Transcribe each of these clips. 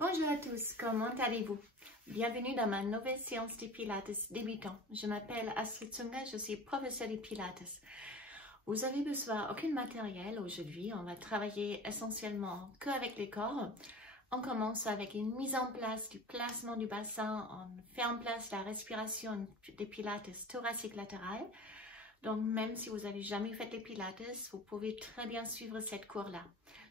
Bonjour à tous, comment allez-vous? Bienvenue dans ma nouvelle séance de Pilates débutant. Je m'appelle Astrid Zunga, je suis professeure de Pilates. Vous avez besoin d'aucun matériel aujourd'hui, on va travailler essentiellement qu'avec les corps. On commence avec une mise en place du placement du bassin, on fait en place la respiration des Pilates thoracique latéral. Donc, même si vous n'avez jamais fait les Pilates, vous pouvez très bien suivre cette cours-là.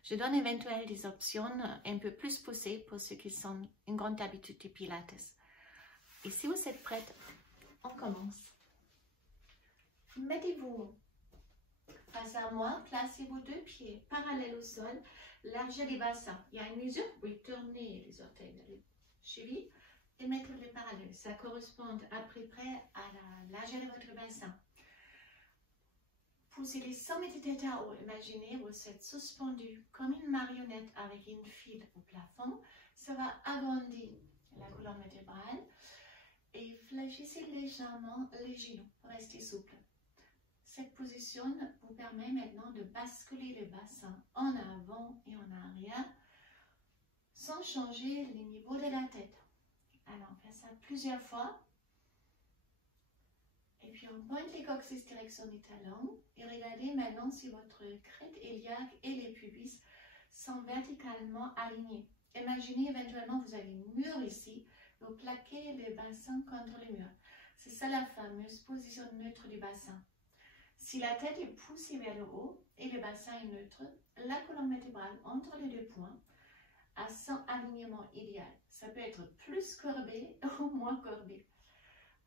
Je donne éventuellement des options un peu plus poussées pour ceux qui sont une grande habitude des Pilates. Et si vous êtes prête, on commence. Mettez-vous face à moi, placez vos deux pieds parallèles au sol, largeur des bassins. Il y a une mesure, vous pouvez tourner les orteils vers les chevilles et mettre les parallèles. Ça correspond à peu près à la largeur de votre bassin. Poussez les sommets de tête à haut. Imaginez vous êtes suspendu comme une marionnette avec une file au plafond. Ça va agrandir la colonne vertébrale et fléchissez légèrement les genoux. Restez souple. Cette position vous permet maintenant de basculer le bassin en avant et en arrière sans changer le niveau de la tête. Alors, on fait ça plusieurs fois. Et puis on pointe les coccyx direction des talons et regardez maintenant si votre crête iliaque et les pubis sont verticalement alignés. Imaginez éventuellement vous avez un mur ici, vous plaquez le bassin contre le mur. C'est ça la fameuse position neutre du bassin. Si la tête est poussée vers le haut et le bassin est neutre, la colonne vertébrale entre les deux points a son alignement idéal. Ça peut être plus courbé ou moins courbé.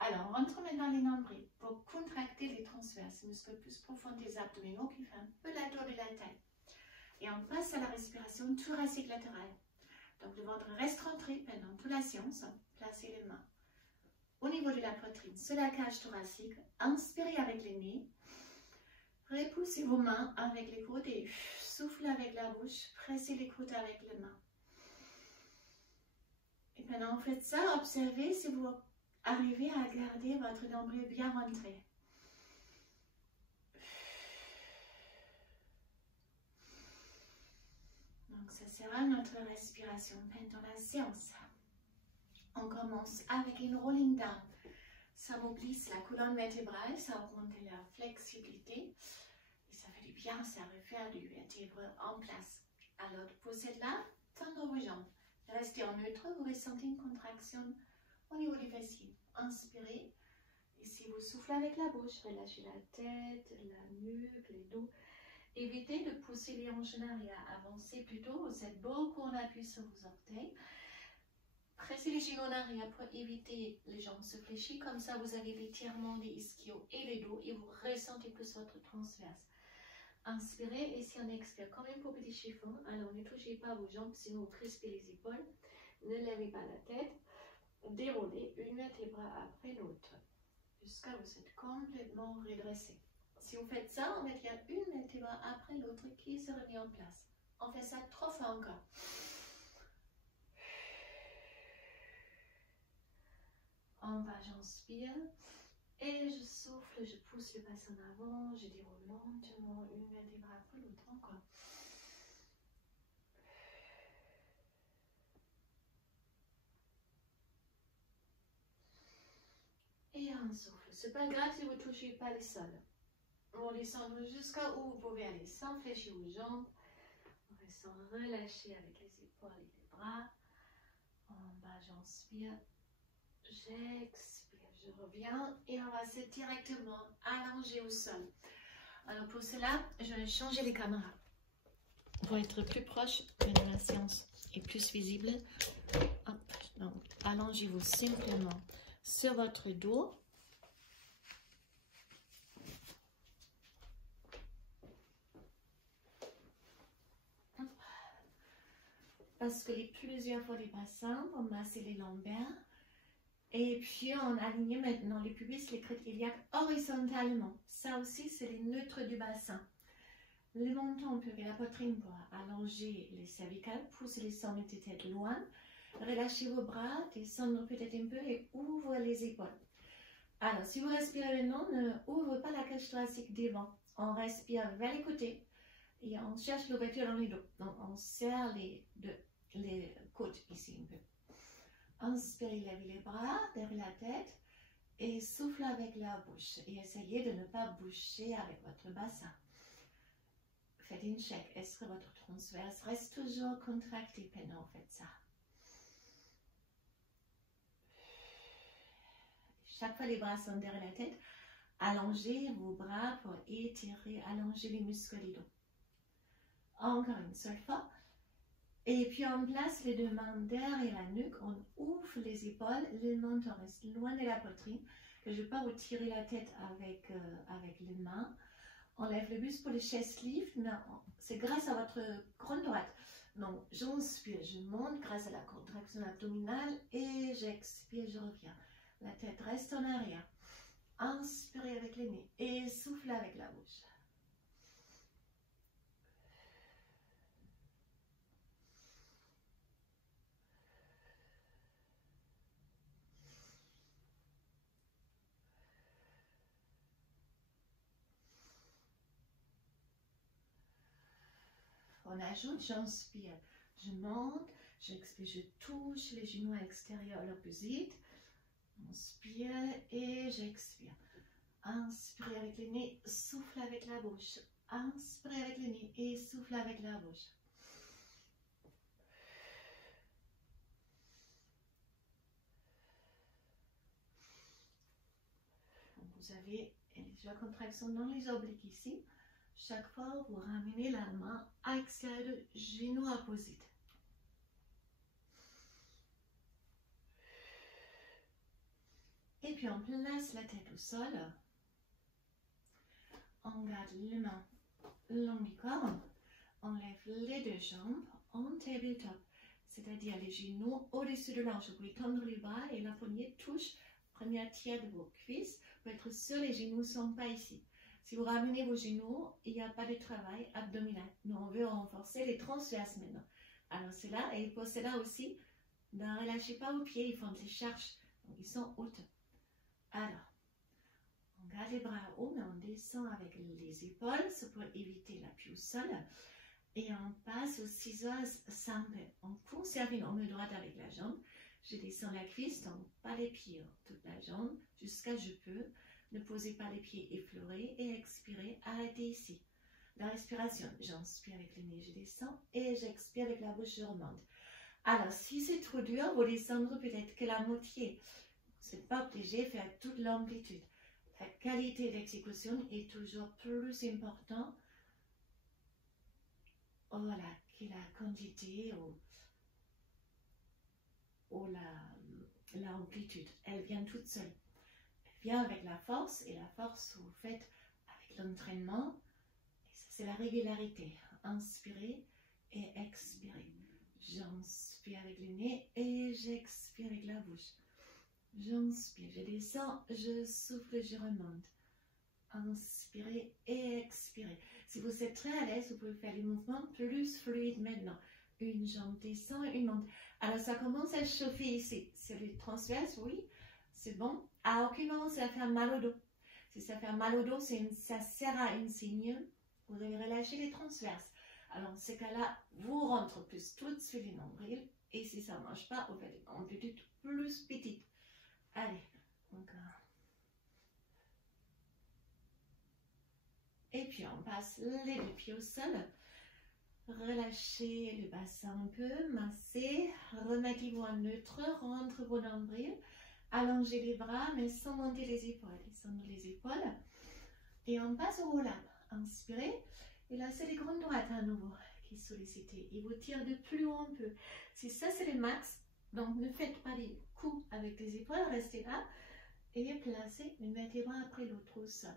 Alors, on rentre maintenant les nombrils pour contracter les transverses, muscles plus profonds des abdominaux qui font un peu la tour de la taille. Et on passe à la respiration thoracique latérale. Donc, le ventre reste rentré pendant toute la séance. Placez les mains au niveau de la poitrine sur la cage thoracique. Inspirez avec les nez. Repoussez vos mains avec les coudes et soufflez avec la bouche. Pressez les coudes avec les mains. Et pendant que vous faites ça, observez si vous arrivez à garder votre nombril bien rentré. Donc, ça sera notre respiration pendant la séance. On commence avec une rolling down. Ça mobilise la colonne vertébrale, ça augmente la flexibilité et ça fait du bien, ça refaire du vertébre en place. Alors, pour cela, tendre vos jambes. Restez en neutre, vous ressentez une contraction au niveau des fessiers. Inspirez. Et si vous soufflez avec la bouche, relâchez la tête, la nuque, les dos. Évitez de pousser les hanches en arrière. Avancez plutôt. Vous êtes beaucoup en appui sur vos orteils. Pressez les genoux en arrière pour éviter les jambes se fléchir. Comme ça, vous avez l'étirement des ischios et des dos et vous ressentez plus votre transverse. Inspirez et si on expire comme un peu petit chiffon, alors ne touchez pas vos jambes, sinon vous crispez les épaules. Ne levez pas la tête. Déroulez une vertébrale après l'autre jusqu'à vous êtes complètement redressé. Si vous faites ça, on va faire une vertébrale après l'autre qui se remet en place. On fait ça 3 fois encore. En bas, j'inspire et je souffle, je pousse le bassin en avant, je déroule lentement une vertébrale après l'autre encore. Et un souffle. C'est pas grave si vous ne touchez pas le sol. On va descendre jusqu'à où vous pouvez aller sans fléchir vos jambes. On reste relâché avec les épaules et les bras. En bas, j'inspire. J'expire. Je reviens et on va se directement allonger au sol. Alors pour cela, je vais changer les caméras pour être plus proche de la séance et plus visible. Hop. Donc, allongez-vous simplement sur votre dos. Basculez plusieurs fois les bassins pour masser les lombaires. Et puis on aligne maintenant les pubis, les crêtes iliaques horizontalement. Ça aussi, c'est les neutres du bassin. Le menton peut vers la poitrine pour allonger les cervicales. Poussez les sommets de tête loin. Relâchez vos bras, descendre peut-être un peu et ouvrez les épaules. Alors, si vous respirez maintenant, ne ouvrez pas la cage thoracique devant. On respire vers les côtés et on cherche l'ouverture dans les dos. Donc, on serre les côte ici un peu. Inspirez, levez les bras derrière la tête et soufflez avec la bouche. Et essayez de ne pas bouger avec votre bassin. Faites une check. Est-ce que votre transverse reste toujours contracté pendant que vous faites ça? Chaque fois les bras sont derrière la tête, allongez vos bras pour étirer, allonger les muscles du dos. Encore une seule fois. Et puis on place les deux mains derrière la nuque, on ouvre les épaules, le menton reste loin de la poitrine. Je ne vais pas vous tirer la tête avec les mains. On lève le buste pour le chest lift, mais c'est grâce à votre colonne droite. Donc j'inspire, je monte grâce à la contraction abdominale et j'expire, je reviens. La tête reste en arrière. Inspirez avec le nez et soufflez avec la bouche. On ajoute, j'inspire, je monte, j'expire, je touche les genoux extérieurs l'opposite. Inspire et j'expire. Inspirez avec le nez, soufflez avec la bouche. Inspirez avec le nez et soufflez avec la bouche. Vous avez déjà contraction dans les obliques ici. Chaque fois, vous ramenez la main à l'extérieur du genou opposite. Et puis on place la tête au sol. On garde les mains long du corps. On lève les deux jambes en tabletop, c'est-à-dire les genoux au-dessus de l'ange. Vous pouvez tendre les bras et la poignée touche première tiers de vos cuisses. Pour être sûr, les genoux ne sont pas ici. Si vous ramenez vos genoux, il n'y a pas de travail abdominal. Nous, on veut renforcer les transverses maintenant. Alors c'est là, et pour cela aussi, ne relâchez pas vos pieds, ils font des charges, donc ils sont hautes. Alors, on garde les bras hauts, mais on descend avec les épaules, c'est pour éviter l'appui au sol. Et on passe aux scissors simples. On conserve une ombre droite avec la jambe. Je descends la cuisse, donc pas les pieds, toute la jambe, jusqu'à je peux. Ne posez pas les pieds effleurés et expirez. Arrêtez ici. La respiration, j'inspire avec le nez, je descends et j'expire avec la bouche, je remonte. Alors, si c'est trop dur, vous descendrez peut-être que la moitié. Vous n'êtes pas obligé de faire toute l'amplitude. La qualité d'exécution est toujours plus importante que la quantité ou l'amplitude. Elle vient toute seule. Elle vient avec la force, et la force vous faites avec l'entraînement. Et ça, c'est la régularité. Inspirez et expirez. J'inspire avec le nez et j'expire avec la bouche. J'inspire, je descends, je souffle, je remonte. Inspirez et expirez. Si vous êtes très à l'aise, vous pouvez faire les mouvements plus fluides maintenant. Une jambe descend, une monte. Alors ça commence à chauffer ici. C'est le transverse, oui, c'est bon. À aucun moment ça va faire mal au dos. Si ça fait mal au dos, ça sert à un signe. Vous avez relâché les transverses. Alors dans ce cas-là, vous rentrez plus tout de suite les nombrils. Et si ça ne marche pas, vous faites une amplitude plus petite. Allez, encore. Et puis on passe les deux pieds au sol. Relâchez le bassin un peu, massez, remettez-vous en neutre, rentrez vos nombrils, allongez les bras mais sans monter les épaules, descendez les épaules. Et on passe au roll-up. Inspirez, et là c'est les grandes droites à nouveau qui sollicitent. Il vous tire de plus haut un peu. Si ça c'est le max, donc ne faites pas des coups avec les épaules, restez là et placez une vertèbre après l'autre au sol.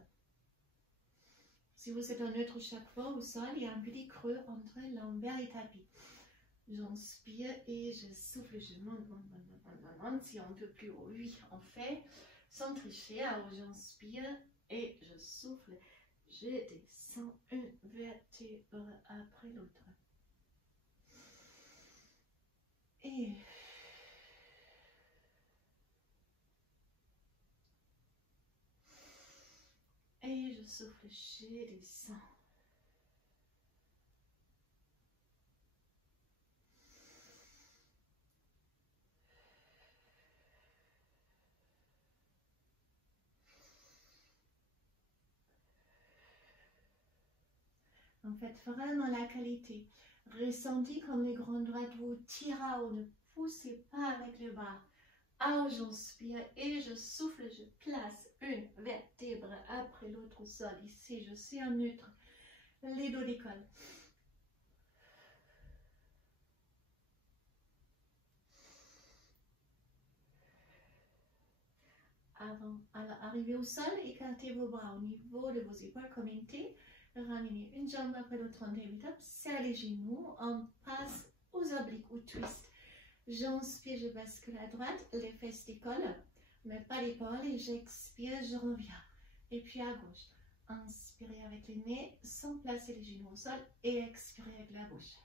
Si vous êtes en neutre chaque fois au sol, il y a un petit creux entre lombaire et tapis. J'inspire et je souffle, je monte, si on peut plus haut. Oui, on fait sans tricher. Alors j'inspire et je souffle. Je descends une vertèbre après l'autre. Et je souffle, je descends. faites vraiment la qualité. Ressentez comme les grandes droites vous tirent à haut. Ne poussez pas avec les bras. Ah, j'inspire et je souffle. Je place une vertèbre après l'autre au sol. Ici, je suis en neutre. Les dos décollent. Avant, alors arrivez au sol, écartez vos bras au niveau de vos épaules comme une T. Ramenez une jambe après l'autre en demi-top. Serrez les genoux. On passe aux obliques ou twist. J'inspire, je bascule à droite. Les fesses décollent, mais pas l'épaule. Et j'expire, je reviens. Et puis à gauche. Inspirez avec les nez sans placer les genoux au sol. Et expirez avec la bouche.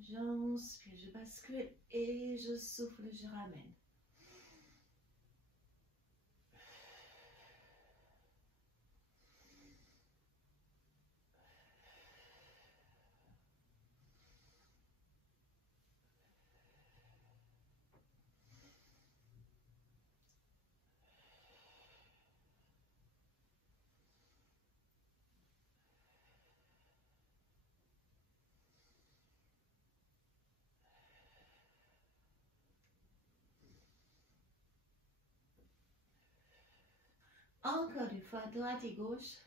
J'inspire, je bascule et je souffle, je ramène. Encore une fois, droite et gauche.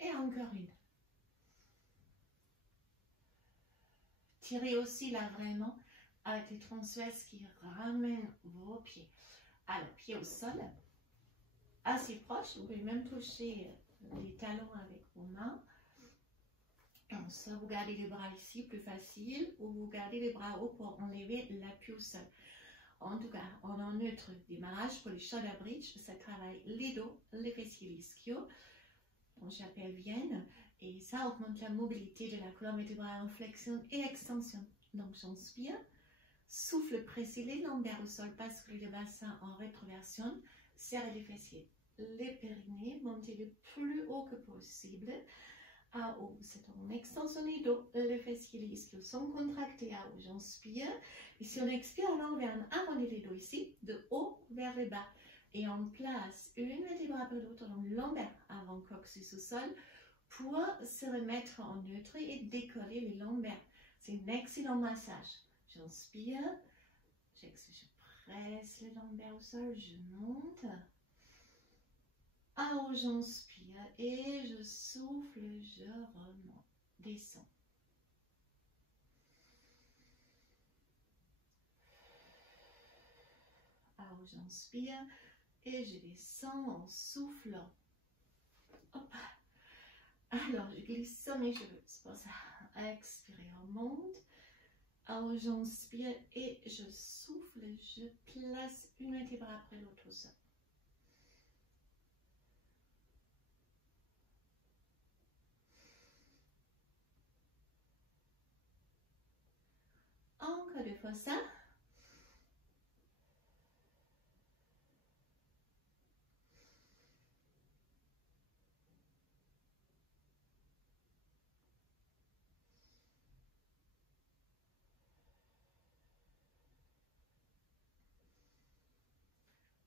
Et encore une. Tirez aussi là vraiment avec les transverses qui ramènent vos pieds. Alors, pieds au sol. Assez proche. Vous pouvez même toucher les talons avec vos mains. Soit vous gardez les bras ici, plus facile, ou vous gardez les bras haut pour enlever l'appui au sol. En tout cas, on est en neutre démarrage pour les shoulder bridge. Ça travaille les dos, les fessiers, les ischios, dont j'appelle Vienne. Et ça augmente la mobilité de la colonne vertébrale en flexion et extension. Donc j'inspire, souffle, pressez les lombaires au sol, basculez le bassin en rétroversion, serrez les fessiers, les périnées, montez le plus haut que possible. À haut, c'est en extension des dos, les fessiers, les ischios sont contractés à haut, j'inspire. Et si on expire, on arrondit les dos ici, de haut vers le bas. Et on place une vertèbre après l'autre dans le lombaire avant coccyx au sol pour se remettre en neutre et décoller les lombaires. C'est un excellent massage. J'inspire, j'expire, je presse les lombaires au sol, je monte. Ah, j'inspire et je souffle, je remonte, descends. Ah, j'inspire et je descends en soufflant. Hop. Alors, je glisse sur mes cheveux, c'est pour ça. Expirez, on monte. Alors, j'inspire et je souffle, je place une vertèbre après l'autre au sol. Encore deux fois ça.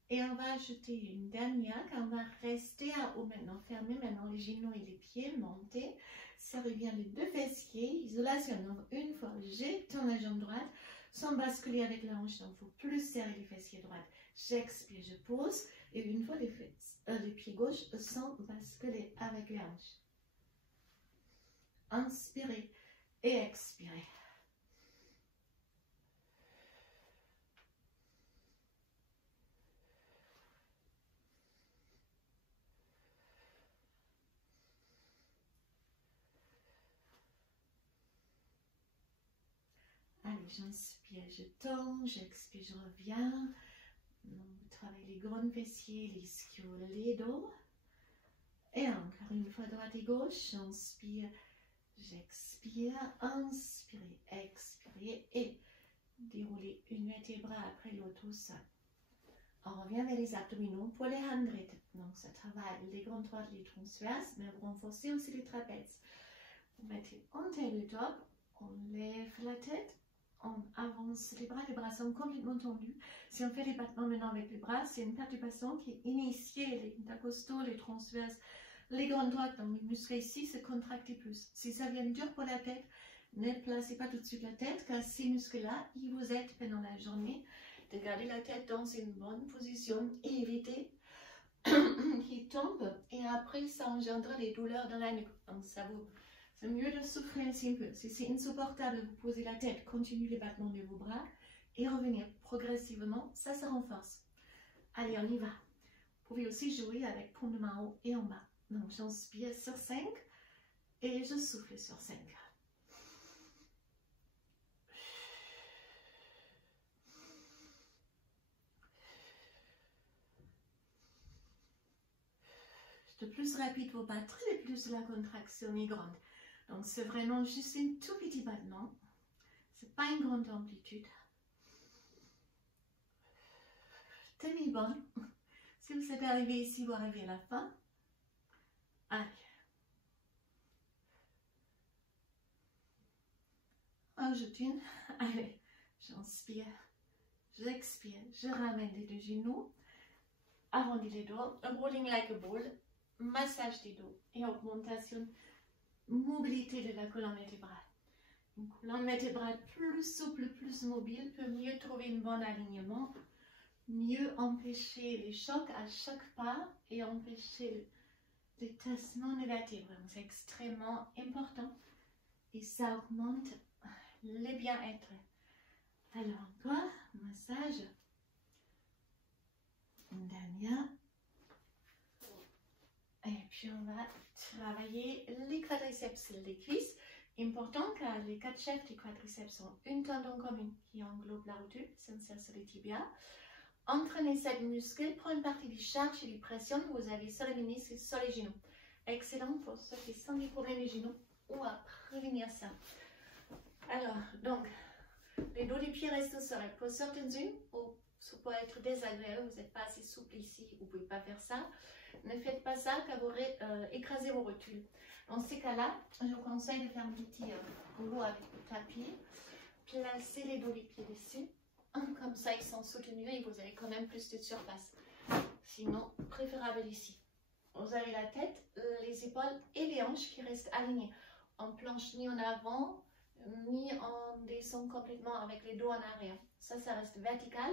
Et on va ajouter une dernière, on va rester à haut maintenant, fermer maintenant les genoux et les pieds, monter. Ça revient les deux fessiers, isolation. Donc une fois, j'étends la jambe droite, sans basculer avec la hanche, donc il faut plus serrer les fessiers droites. J'expire, je pose, et une fois les pieds gauche, sans basculer avec les hanches. Inspirez et expirez. Allez, j'inspire, je tends, j'expire, je reviens. Donc, vous travaillez les grands fessiers, les ischios, les dos. Et encore une fois, droite et gauche. J'inspire, j'expire, inspirez, expirez et déroulez une vertèbre après l'autre au sol. On revient vers les abdominaux pour les hundreds. Donc, ça travaille les grandes droites, les transverses, mais vous renforcez aussi les trapèzes. Vous mettez en tabletop, on lève la tête, On avance les bras sont complètement tendus. Si on fait les battements maintenant avec les bras, c'est une perturbation qui est initiée, les intercostaux, les transverses, les grandes droites, donc les muscles ici se contractent plus. Si ça vient dur pour la tête, ne placez pas tout de suite la tête, car ces muscles-là, ils vous aident pendant la journée de garder la tête dans une bonne position et éviter qu'ils tombent. Et après, ça engendre des douleurs dans la nuque. Donc, c'est mieux de souffler un peu. Si c'est insupportable de vous poser la tête, continuez les battements de vos bras et revenir progressivement, ça se renforce. Allez, on y va. Vous pouvez aussi jouer avec paume de main haut et en bas. Donc, j'inspire sur 5 et je souffle sur 5. De plus rapide vos batteries, et plus la contraction est grande. Donc, c'est vraiment juste un tout petit battement. C'est pas une grande amplitude. Tenez bon. Si vous êtes arrivé ici, vous arrivez à la fin. Allez. Je tourne. Allez. J'inspire. J'expire. Je ramène les deux genoux. Arrondis les doigts. Rolling like a ball. Massage des dos. Et augmentation. Mobilité de la colonne vertébrale. Une colonne vertébrale plus souple, plus mobile peut mieux trouver un bon alignement. Mieux empêcher les chocs à chaque pas et empêcher le tassement des vertèbres. C'est extrêmement important et ça augmente le bien-être. Alors encore, massage. Une dernière. Et puis on va travailler les quadriceps et les cuisses. Important car les 4 chefs du quadriceps sont une tendon commune qui englobe la rotule, s'insère sur les tibias. Entraînez cette muscle, prenez une partie du charge et du pression que vous avez sur les ménisques et sur les genoux. Excellent pour ceux qui sont des problèmes de genoux ou à prévenir ça. Alors, donc, les dos des pieds restent au sol. Pour certaines ça peut être désagréable, vous n'êtes pas assez souple ici, vous ne pouvez pas faire ça. Ne faites pas ça car vous écrasez vos rotules. Dans ces cas-là, je vous conseille de faire un petit rouleau avec le tapis. Placez les dos des pieds dessus. Comme ça, ils sont soutenus et vous avez quand même plus de surface. Sinon, préférable ici. Vous avez la tête, les épaules et les hanches qui restent alignées. On planche ni en avant, ni en descend complètement avec les dos en arrière. Ça reste vertical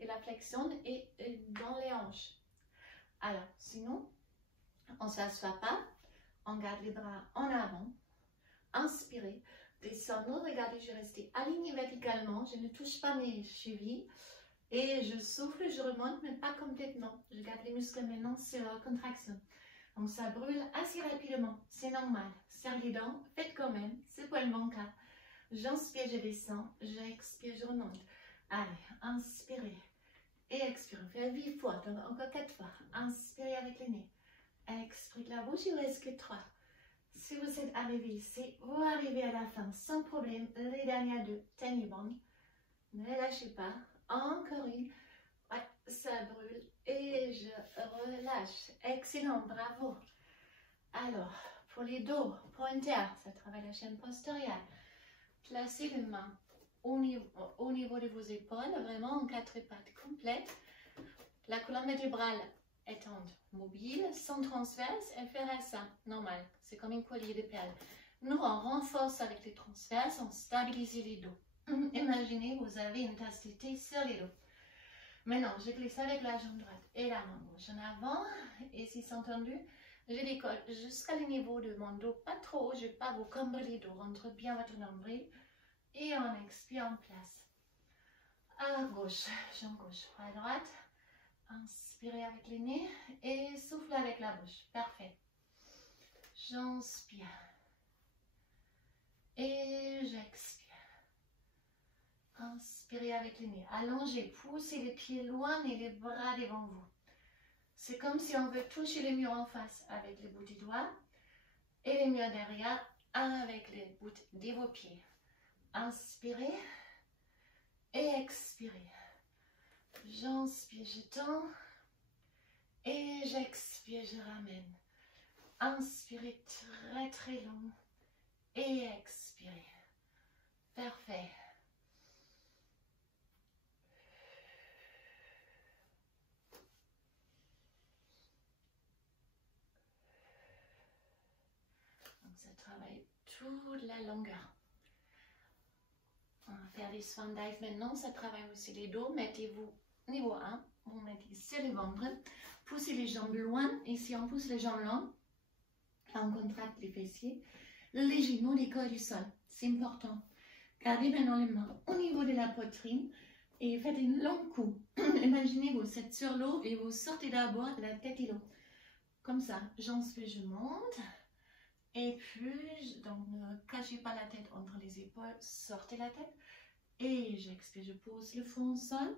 et la flexion est dans les hanches. Alors, sinon, on ne s'assoit pas, on garde les bras en avant, inspirez, descendons, regardez, je reste alignée verticalement, je ne touche pas mes chevilles et je souffle, je remonte, mais pas complètement. Je garde les muscles maintenant sur la contraction. Donc ça brûle assez rapidement, c'est normal. Serre les dents, faites quand même, c'est pas le bon cas. J'inspire, je descends, j'expire, je remonte. Allez, inspirez et expirez. Faites 8 fois, donc encore 4 fois. Inspirez avec le nez. Expirez de la bouche, il ne reste que 3. Si vous êtes arrivé ici, vous arrivez à la fin sans problème. Les dernières 2, tenez bon. Ne lâchez pas. Encore une. Ouais, ça brûle. Et je relâche. Excellent, bravo. Alors, pour les dos, pointer, ça travaille la chaîne postérieure. Placez les mains au niveau de vos épaules, vraiment en 4 pattes complètes. La colonne vertébrale étendue, mobile, sans transverse, elle fera ça, normal. C'est comme un collier de perles. Nous, on renforce avec les transverses, on stabilise les dos. Imaginez, vous avez une tasse de thé sur les dos. Maintenant, je glisse avec la jambe droite et la main gauche en avant. Et si c'est entendu, je décolle jusqu'à le niveau de mon dos, pas trop haut, je ne vais pas vous combrer les dos. Rentre bien votre nombril et on expire en place. À gauche, jambe gauche, à droite. Inspirez avec le nez et soufflez avec la bouche. Parfait. J'inspire. Et j'expire. Inspirez avec le nez. Allongez, poussez les pieds loin et les bras devant vous. C'est comme si on veut toucher les murs en face avec les bouts des doigts et les murs derrière avec les bouts de vos pieds. Inspirez et expirez. J'inspire, je tends et j'expire, je ramène. Inspirez très très long et expirez. Parfait. ça travaille toute la longueur. On va faire les swan dive maintenant. Ça travaille aussi les dos. Mettez-vous niveau 1. Vous mettez sur le ventre. Poussez les jambes loin. Ici, on pousse les jambes loin. On contracte les fessiers. Les genoux, les corps du sol. C'est important. Gardez maintenant les mains au niveau de la poitrine. Et faites une longue coup. Imaginez, vous êtes sur l'eau et vous sortez d'abord de la tête et l'eau. Comme ça. J'inspire, je monte. Et puis, donc ne cachez pas la tête entre les épaules, sortez la tête. Et j'expire, je pose le front au sol.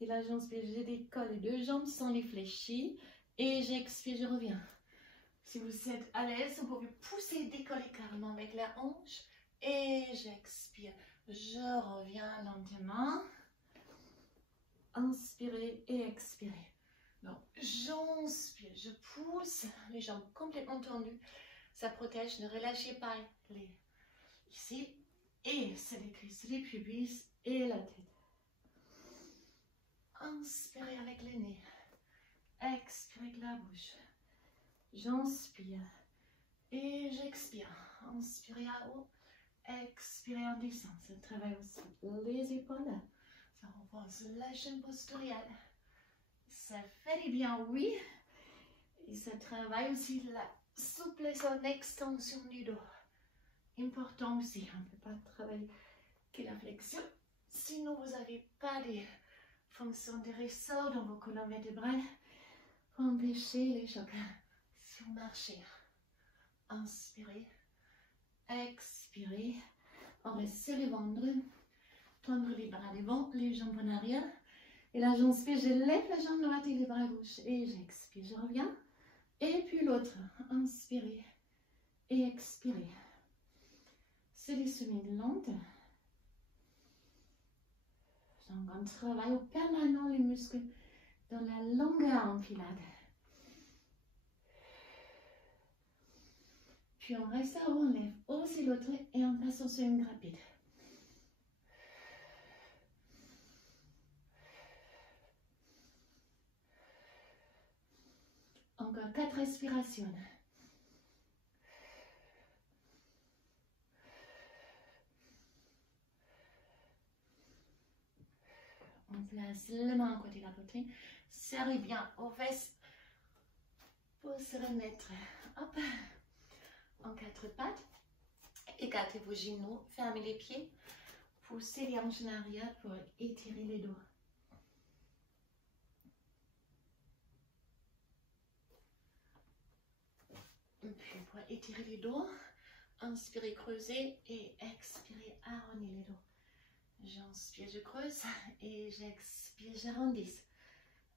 Et là, j'inspire, je décolle les deux jambes sans les fléchir. Et j'expire, je reviens. Si vous êtes à l'aise, vous pouvez pousser et décoller carrément avec la hanche. Et j'expire, je reviens lentement. Inspirez et expirez. Donc, j'inspire, je pousse les jambes complètement tendues. Ça protège, ne relâchez pas les ici. Et c'est les cuisses, les pubis et la tête. Inspirez avec le nez. Expirez avec la bouche. J'inspire. Et j'expire. Inspirez à haut. Expirez en descend. Ça travaille aussi les épaules. Ça renforce la chaîne postérielle. Ça fait du bien, oui. Et ça travaille aussi la souplesse en extension du dos. Important aussi, on ne peut pas travailler que la flexion. Sinon, vous n'avez pas de fonction de ressort dans vos colonnes vertébrales pour empêcher les chocs. Si vous marchez, inspirez, expirez. On reste sur le ventre, tendre les bras devant, les jambes en arrière. Et là, j'inspire, je lève la jambe droite et les bras gauche. Et j'expire, je reviens. Et puis l'autre, inspirez et expirez. C'est des semaines lentes. Donc on travaille au permanent les muscles dans la longueur en Pilates. Puis on reste à haut, on lève aussi l'autre et on passe sur une rapide. Encore 4 respirations. On place les mains à côté de la poitrine. Serrez bien aux fesses pour se remettre. Hop. En 4 pattes. Écartez vos genoux. Fermez les pieds. Poussez les hanches en arrière pour étirer les dos. Puis pour étirer les dos, inspirez, creusez et expirez, arrondissez les dos. J'inspire, je creuse et j'expire, j'arrondis.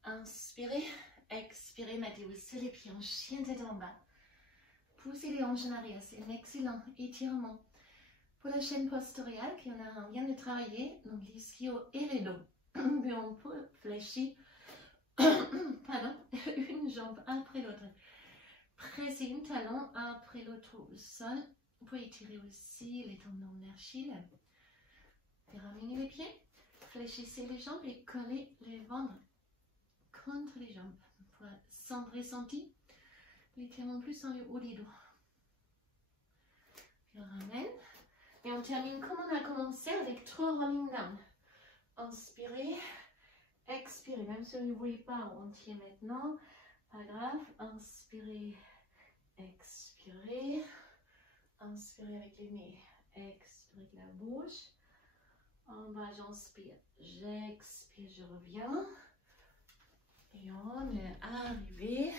Inspirez, expirez, mettez-vous sur les pieds en chien tête en bas. Poussez les hanches en arrière, c'est un excellent étirement. Pour la chaîne postérieure, on vient de travailler, donc l'ischio et les dos. Puis on peut fléchir pardon, une jambe après l'autre. Pressez une talon après l'autre au sol. Vous pouvez étirer aussi les tendons d'Achille. Ramenez les pieds, fléchissez les jambes et collez les ventres contre les jambes. Pour sans ressenti, l'étirement plus dans le haut des dos. Puis on ramène. Et on termine comme on a commencé avec 3 rolling down. Inspirez, expirez. Même si vous ne voyez pas entier maintenant, pas grave. Inspirez, expirez. Inspirez avec les nez, expirez avec la bouche. En bas, j'inspire, j'expire, je reviens. Et on est arrivé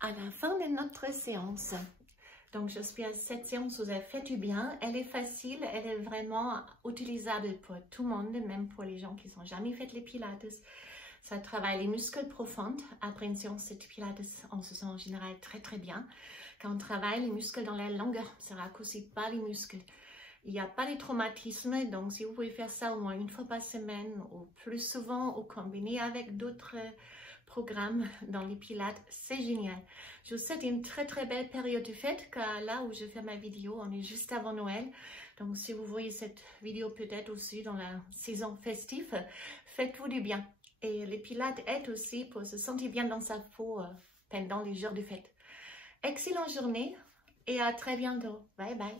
à la fin de notre séance. Donc, j'espère que cette séance vous a fait du bien. Elle est facile, elle est vraiment utilisable pour tout le monde, même pour les gens qui n'ont jamais fait les pilates. Ça travaille les muscles profonds. Après une séance de pilates, on se sent en général très très bien. Quand on travaille les muscles dans la longueur, ça ne raccourcit pas les muscles. Il n'y a pas de traumatisme, donc si vous pouvez faire ça au moins une fois par semaine ou plus souvent ou combiner avec d'autres programmes dans les pilates, c'est génial. Je vous souhaite une très très belle période de fête, car là où je fais ma vidéo, on est juste avant Noël. Donc si vous voyez cette vidéo peut-être aussi dans la saison festive, faites-vous du bien. Et les pilates aident aussi pour se sentir bien dans sa peau pendant les jours de fête. Excellente journée et à très bientôt. Bye bye.